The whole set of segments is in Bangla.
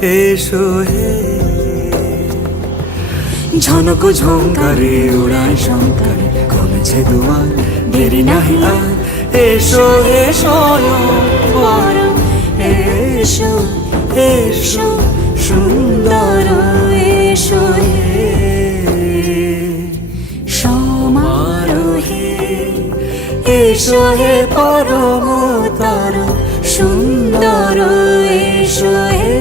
এসো হে। ঝনক ঝঙ্কারে উড়ায় শঙ্কারে কমেছে দুয়ার, দেরি নাহি আর। এসো হে স্বয়ংবর, এসো এসো সুন্দর, এসো হে সমারোহে। এসো হে পরমতর সুন্দর, এসো হে।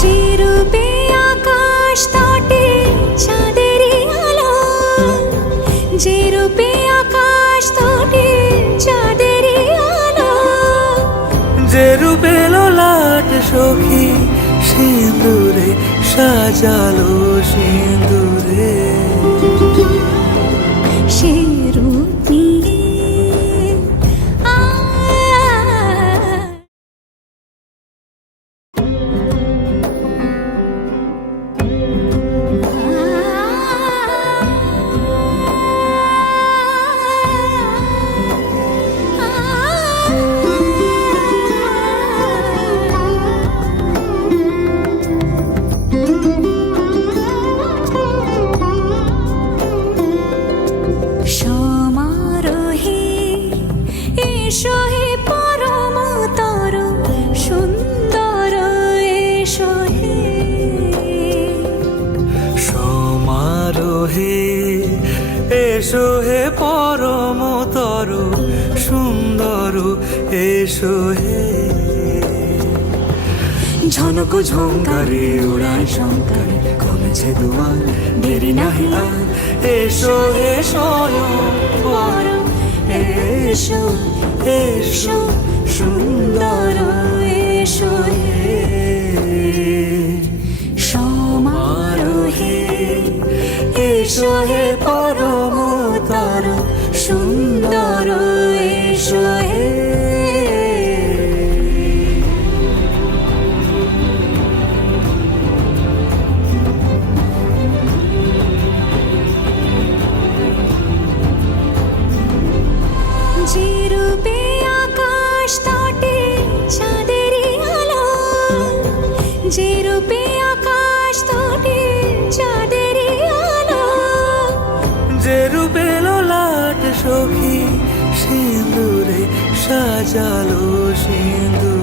যে রূপে আকাশ তটে চাঁদেরই আলো, যে রূপে আকাশ তটে চাঁদেরই আলো, যে রূপে ললাট সখী সিঁদুরে সাজালো সিঁদুরে। সে রূপ নিয়ে সমারোহে। এসো হে পরমতর সুন্দর, এসো হে সমারোহে। এসো হে পরমতর সুন্দর, এসো হে। ঝনক ঝঙ্কারে উড়ায় শঙ্কারে কমেছে দুয়ার, দেরি নাহি আর। এসো হে স্বয়ংবর, এসো এসো সুন্দর, এসো হে সমারোহে। এসো হে পরমতর সুন্দর, এসো হে। যে রূপে আকাশ তটে চাঁদেরই আলো, যে রূপে আকাশ তটে চাঁদেরই আলো, যে রূপে ললাট সখী সিঁদুরে সাজালো সিঁদুরে।